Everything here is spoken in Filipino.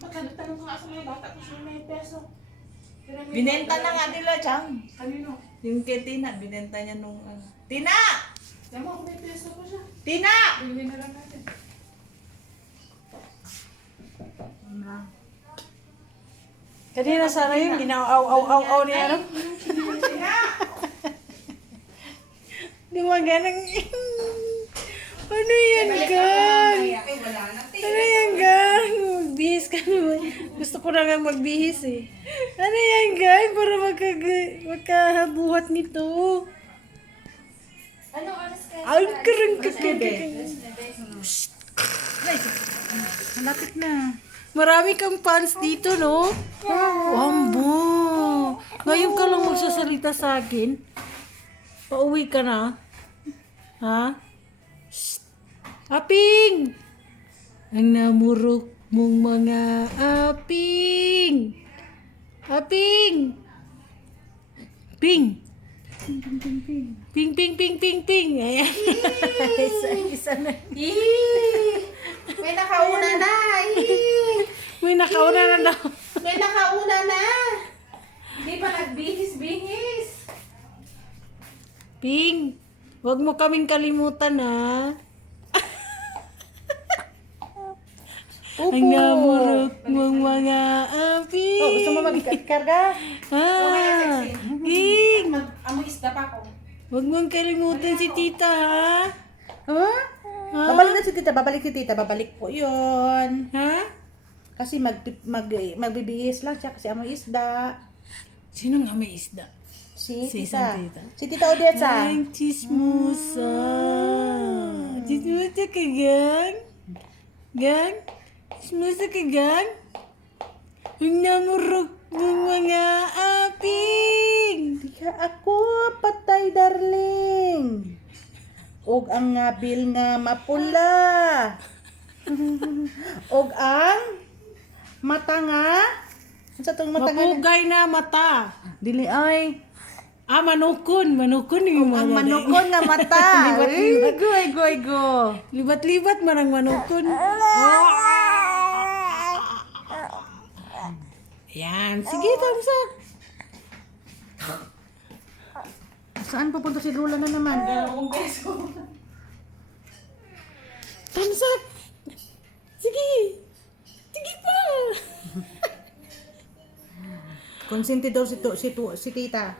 Magtanong ko nga sa mga bata kung sino may peso. Binenta na nga nila, Chang. Kanino? Yung kay Tina, binenta niya nung ano. Tina! Alam mo, kung may peso ko siya. Tina! Bili na lang natin. Kanina sana yun, ginaaw-aw-aw niya, ano? Tina! Di ba ganang... Ano yan, Gan? Ay, wala na. Ano yan, Gan? Magbihis ka naman. Gusto ko na nga magbihis eh. Ano yan, Gan? Para magkabuhat nito. Anong oras kayo? Ay, karang kakagay. Malapit na. Marami kang fans dito, no? Wambo! Ngayon ka lang magsasalita sa akin. Pauwi ka na. Ha? Shh! Aping! Ang namurok mong mga aping! Aping! Ping! Ping, ping, ping, ping, ping. Ayan. isa na. May nakauna na! May nakauna na daw. May nakauna na! Hindi pa nagbihis-bihis. Ping, huwag mo kaming kalimutan, ha? Ang namurok mong mga aping. Oh, gusto mo mag-karga? Ah, Ping, Amoy isda pa ako. huwag mong kalimutan si tita, ha? Ha? Babalik na si tita, babalik si tita, babalik po yun. Ha? Kasi magbibihis lang siya kasi amoy isda. Sino nga may isda? Si Si tita. isang tita. Si tita Odetsa. Ang chismosa. Chismosa ka, gang? Gang? Chismosa ka, gang? Ang namurok ng mga aping. Di ka ako patay, darling. Og ang ngabil nga mapula. Og ang mata nga. Ano sa itong mata nga? Mapugay na mata. Dili ay. Ah, manukon. Manukon yung Ang mga manukon nga mata. Libat-libat. Go. Libat-libat man ang manukon. Yan. Sige, thumbs up. Saan pupunta si Lula na naman? Dalawang peso. Thumbs up. Sige. Sige pa. Konsente daw si tita.